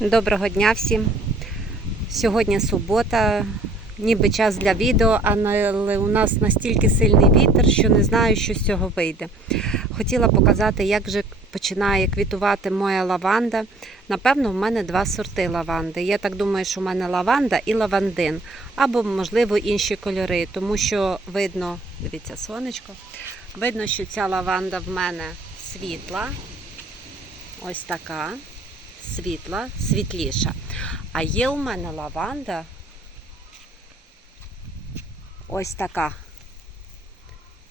Доброго дня всім. Сьогодні субота, ніби час для відео, але у нас настільки сильний вітер, що не знаю, що з цього вийде. Хотіла показати, як же починає квітувати моя лаванда. Напевно, в мене два сорти лаванди. Я так думаю, що в мене лаванда і лавандин, або, можливо, інші кольори, тому що видно, дивіться, сонечко, видно, що ця лаванда в мене світла. Ось така світла, світліша. А є у мене лаванда ось така.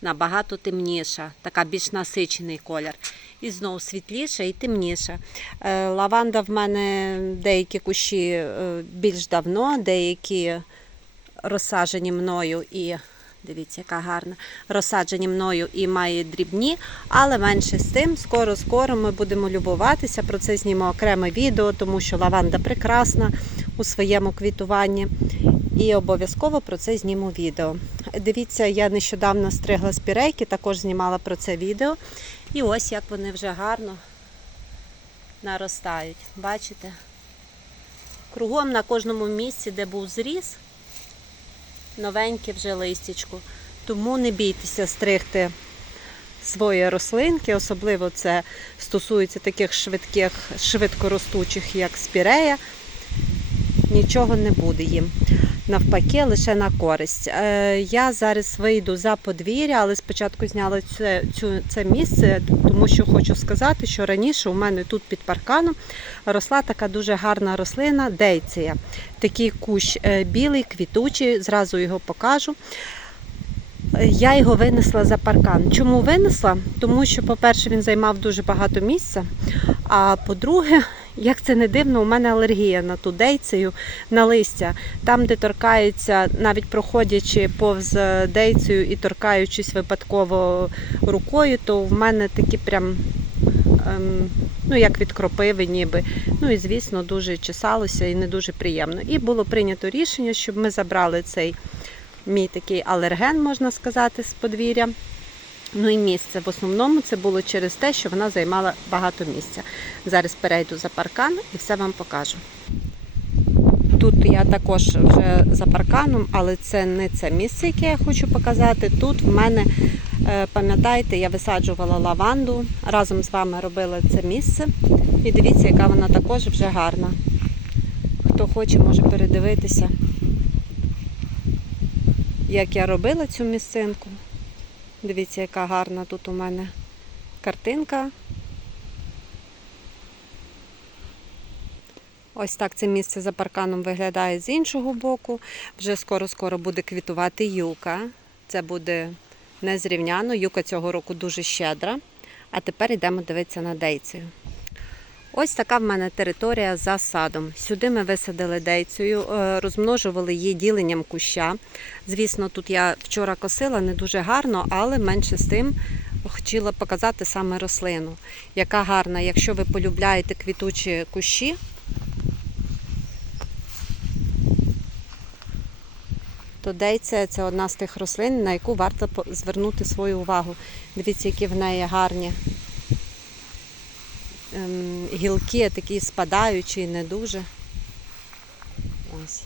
Набагато темніша, така більш насичений колір. І знову світліша і темніша. Е, Лаванда в мене деякі кущі е, більш давно, деякі розсаджені мною і дивіться, яка гарна, розсаджені мною і має дрібні, але менше з тим, скоро-скоро ми будемо любуватися. Про це знімемо окреме відео, тому що лаванда прекрасна у своєму квітуванні. І обов'язково про це зніму відео. Дивіться, я нещодавно стригла спірейки, також знімала про це відео. І ось як вони вже гарно наростають. Бачите? Кругом на кожному місці, де був зріз, новеньке вже листячко. Тому не бійтеся стригти свої рослинки, особливо це стосується таких швидких, швидкоростучих, як спірея. Нічого не буде їм. Навпаки, лише на користь. Е, Я зараз вийду за подвір'я, але спочатку зняла це, цю, це місце, тому що хочу сказати, що раніше у мене тут під парканом росла така дуже гарна рослина дейція. Такий кущ е, білий, квітучий, зразу його покажу. Е, Я його винесла за паркан. Чому винесла? Тому що, по-перше, він займав дуже багато місця. А по-друге, як це не дивно, у мене алергія на ту дейцею, на листя. Там, де торкаються, навіть проходячи повз дейцею і торкаючись випадково рукою, то в мене такі прям. ем, Ну, як від кропиви, ніби. Ну і звісно, дуже чесалося і не дуже приємно. І було прийнято рішення, щоб ми забрали цей мій такий алерген, можна сказати, з подвір'я. Ну і місце. В основному це було через те, що вона займала багато місця. Зараз перейду за паркан і все вам покажу. Тут я також вже за парканом, але це не це місце, яке я хочу показати. Тут в мене, е, пам'ятаєте, я висаджувала лаванду, разом з вами робила це місце. І дивіться, яка вона також вже гарна. Хто хоче, може передивитися, як я робила цю місцинку. Дивіться, яка гарна тут у мене картинка. Ось так це місце за парканом виглядає з іншого боку. Вже скоро-скоро буде квітувати юка. Це буде незрівняно. Юка цього року дуже щедра. А тепер йдемо дивитися на дейцію. Ось така в мене територія за садом. Сюди ми висадили дейцею, е, розмножували її діленням куща. Звісно, тут я вчора косила не дуже гарно, але менше з тим хотіла показати саме рослину, яка гарна. Якщо ви полюбляєте квітучі кущі, то дейця це одна з тих рослин, на яку варто звернути свою увагу. Дивіться, які в неї гарні гілки, такі спадаючі, не дуже. Ось.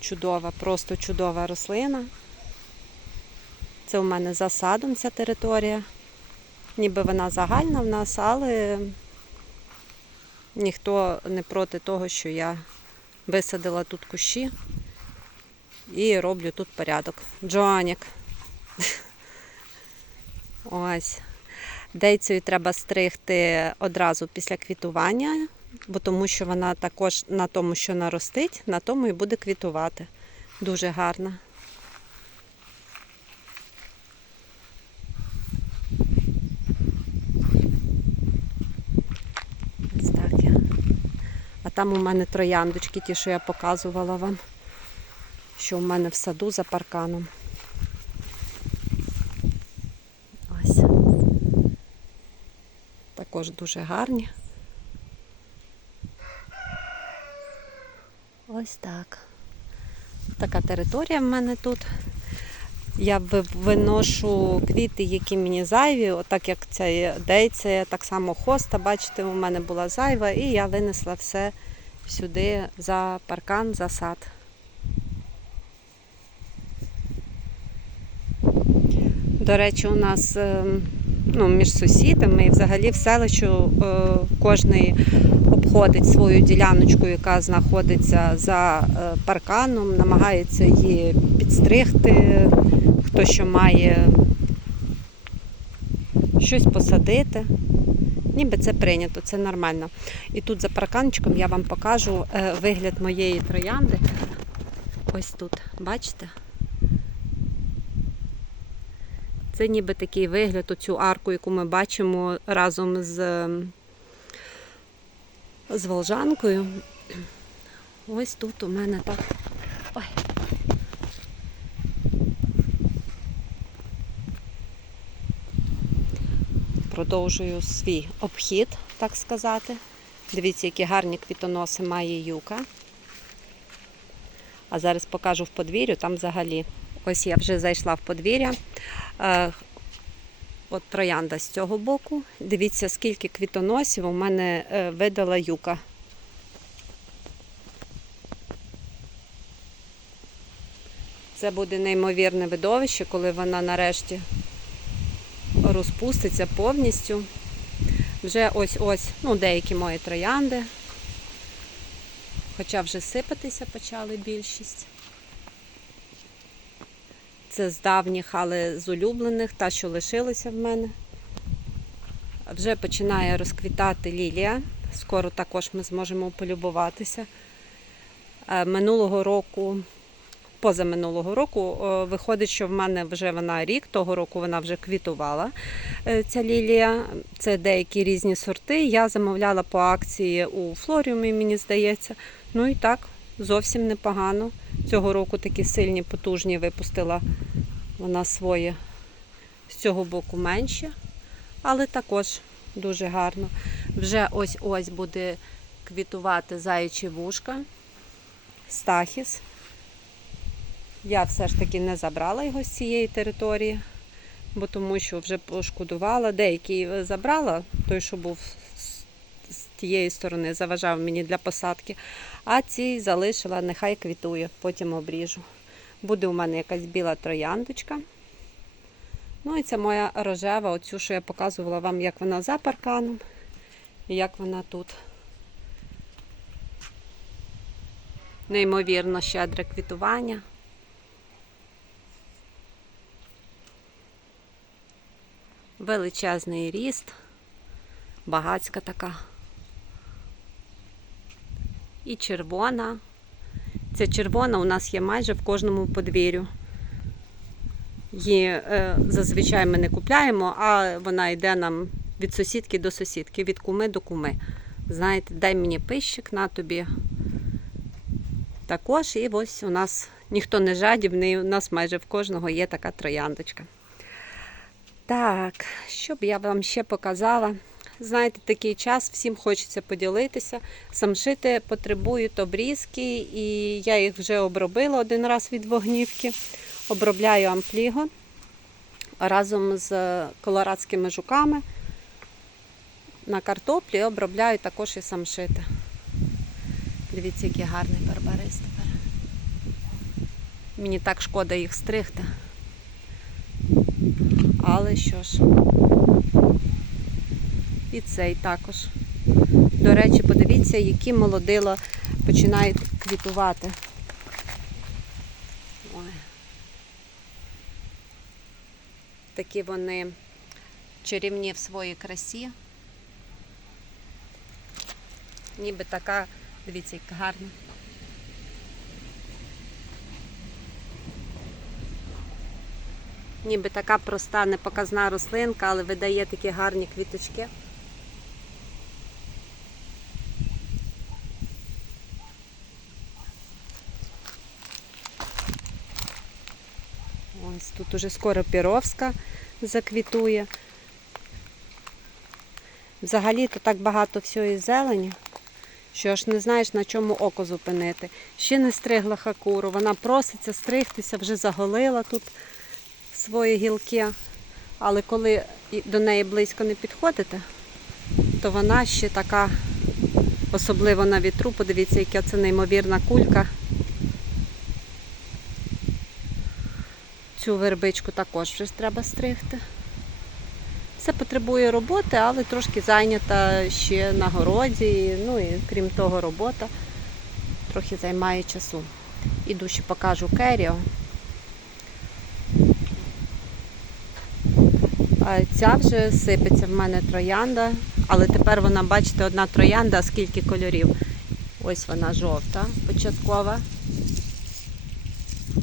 Чудова, просто чудова рослина. Це у мене за садом ця територія. Ніби вона загальна в нас, але ніхто не проти того, що я висадила тут кущі і роблю тут порядок. Джоанік. Ось. Дейцею треба стригти одразу після квітування, бо тому що вона також на тому, що наростить, на тому і буде квітувати. Дуже гарна. А там у мене трояндочки, ті, що я показувала вам, що у мене в саду за парканом. Ось. Також дуже гарні. Ось так. Така територія в мене тут. Я виношу квіти, які мені зайві, отак як ця дейця, так само хоста, бачите, у мене була зайва, і я винесла все сюди за паркан, за сад. До речі, у нас ем, ну, між сусідами і взагалі в селищу е, кожний обходить свою діляночку, яка знаходиться за е, парканом, намагається її підстригти, хто що має щось посадити. Ніби це прийнято, це нормально. І тут за парканчиком я вам покажу е, вигляд моєї троянди. Ось тут, бачите? Це ніби такий вигляд, оцю арку, яку ми бачимо разом з, з волжанкою. Ось тут у мене так. Ой. Продовжую свій обхід, так сказати. Дивіться, які гарні квітоноси має юка. А зараз покажу в подвір'ю, там взагалі. Ось я вже зайшла в подвір'я. Е, От троянда з цього боку. Дивіться, скільки квітоносів у мене е, видала юка. Це буде неймовірне видовище, коли вона нарешті розпуститься повністю. Вже ось-ось, ну, деякі мої троянди. Хоча вже сипатися почали більшість. Це з давніх, але з улюблених, та, що лишилася в мене. Вже починає розквітати лілія. Скоро також ми зможемо полюбуватися. Е, Минулого року, позаминулого року, е, виходить, що в мене вже вона рік, того року вона вже квітувала. е, Ця лілія. Це деякі різні сорти. Я замовляла по акції у флоріумі, мені здається. Ну і так, зовсім непогано. Цього року такі сильні, потужні випустила вона своє з цього боку менше, але також дуже гарно. Вже ось-ось буде квітувати заячі вушка, стахіс. Я все ж таки не забрала його з цієї території, бо тому що вже пошкодувала. Деякий забрала, той, що був тієї сторони, заважав мені для посадки. А ці залишила, нехай квітує, потім обріжу. Буде у мене якась біла трояндочка. Ну і це моя рожева, оцю, що я показувала вам, як вона за парканом і як вона тут. Неймовірно щедре квітування. Величезний ріст, багацька така. І червона. Ця червона у нас є майже в кожному подвір'ю. Її е, зазвичай ми не купляємо, а вона йде нам від сусідки до сусідки, від куми до куми. Знаєте, дай мені пищик на тобі. Також і ось у нас ніхто не жадібний, у нас майже в кожного є така трояндочка. Так, що б я вам ще показала? Знаєте, такий час, всім хочеться поділитися. Самшити потребують обрізки, і я їх вже обробила один раз від вогнівки. Обробляю ампліго разом з колорадськими жуками. На картоплі обробляю також і самшити. Дивіться, який гарний барбарис тепер. Мені так шкода їх стригти. Але що ж, і цей також. До речі, подивіться, які молодила починають квітувати. Ой. Такі вони чарівні в своїй красі. Ніби така, дивіться, як гарна. Ніби така проста, непоказна рослинка, але видає такі гарні квіточки. Ось тут уже скоро піровська заквітує. Взагалі то так багато всього зелені, що аж не знаєш на чому око зупинити. Ще не стригла хакуру, вона проситься стригтися, вже заголила тут свої гілки, але коли до неї близько не підходите, то вона ще така, особливо на вітру, подивіться, яка це неймовірна кулька. Цю вербичку також вже треба стригти. Все потребує роботи, але трошки зайнята ще на городі. Ну і крім того, робота трохи займає часу. Іду ще покажу керіо. Ця вже сипеться в мене троянда, але тепер вона, бачите, одна троянда, скільки кольорів. Ось вона жовта, початкова.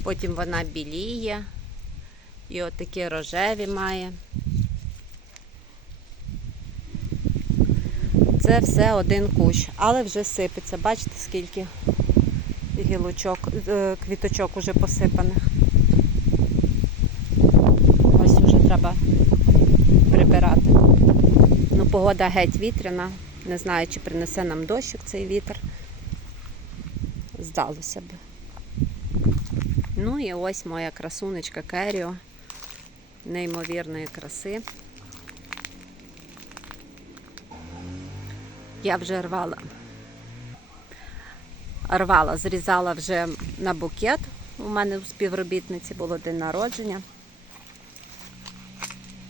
Потім вона біліє. І от такі рожеві має. Це все один кущ, але вже сипеться. Бачите, скільки гілочок, е, квіточок уже посипаних. Ось вже треба прибирати. Ну, погода геть вітряна. Не знаю, чи принесе нам дощик цей вітер. Здалося б. Ну і ось моя красунечка Керіо. Неймовірної краси. Я вже рвала. Рвала, зрізала вже на букет. У мене у співробітниці було день народження.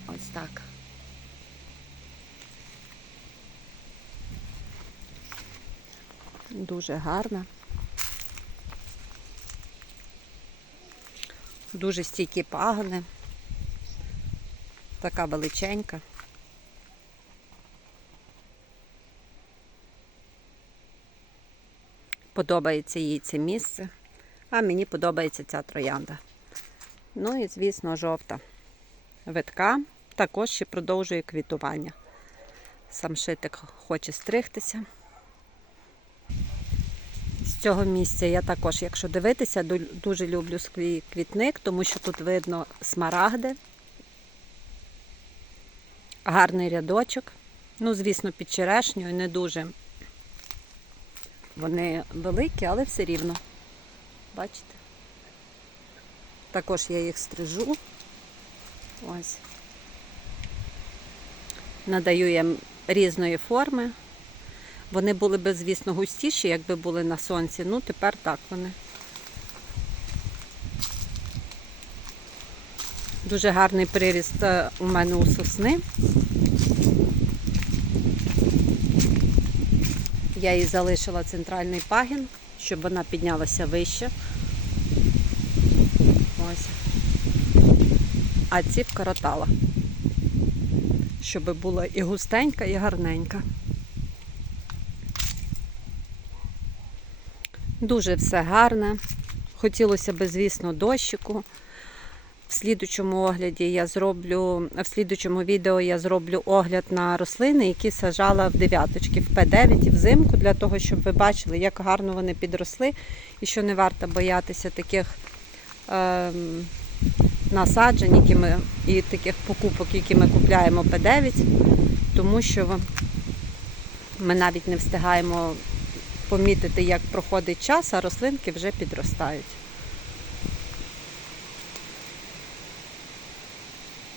Ось так. Дуже гарна. Дуже стійкі пагони. Така величенька. Подобається їй це місце, а мені подобається ця троянда. Ну і, звісно, жовта витка також ще продовжує квітування. Сам шитик хоче стригтися. З цього місця я також, якщо дивитися, дуже люблю свій квітник, тому що тут видно смарагди, гарний рядочок. Ну, звісно, під черешнею не дуже. Вони великі, але все рівно. Бачите? Також я їх стрижу. Ось. Надаю їм різної форми. Вони були б, звісно, густіші, якби були на сонці. Ну, тепер так вони. Дуже гарний приріст е, у мене у сосни. Я їй залишила центральний пагін, щоб вона піднялася вище. Ось. А ці вкоротала, щоб була і густенька, і гарненька. Дуже все гарне. Хотілося б, звісно, дощику. В слідучому огляді я зроблю, в слідучому відео я зроблю огляд на рослини, які сажала в дев'яточки, в П9 і взимку, для того, щоб ви бачили, як гарно вони підросли, і що не варто боятися таких ем, насаджень, які ми, і таких покупок, які ми купляємо П9, тому що ми навіть не встигаємо помітити, як проходить час, а рослинки вже підростають.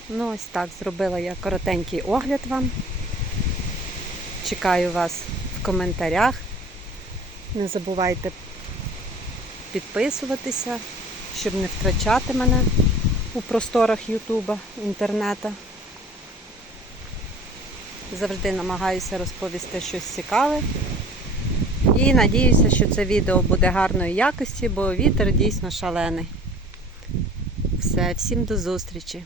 Ну, ось так, зробила я коротенький огляд вам. Чекаю вас в коментарях. Не забувайте підписуватися, щоб не втрачати мене у просторах Ютуба, інтернету. Завжди намагаюся розповісти щось цікаве. І надіюся, що це відео буде гарної якості, бо вітер дійсно шалений. Все, всім до зустрічі!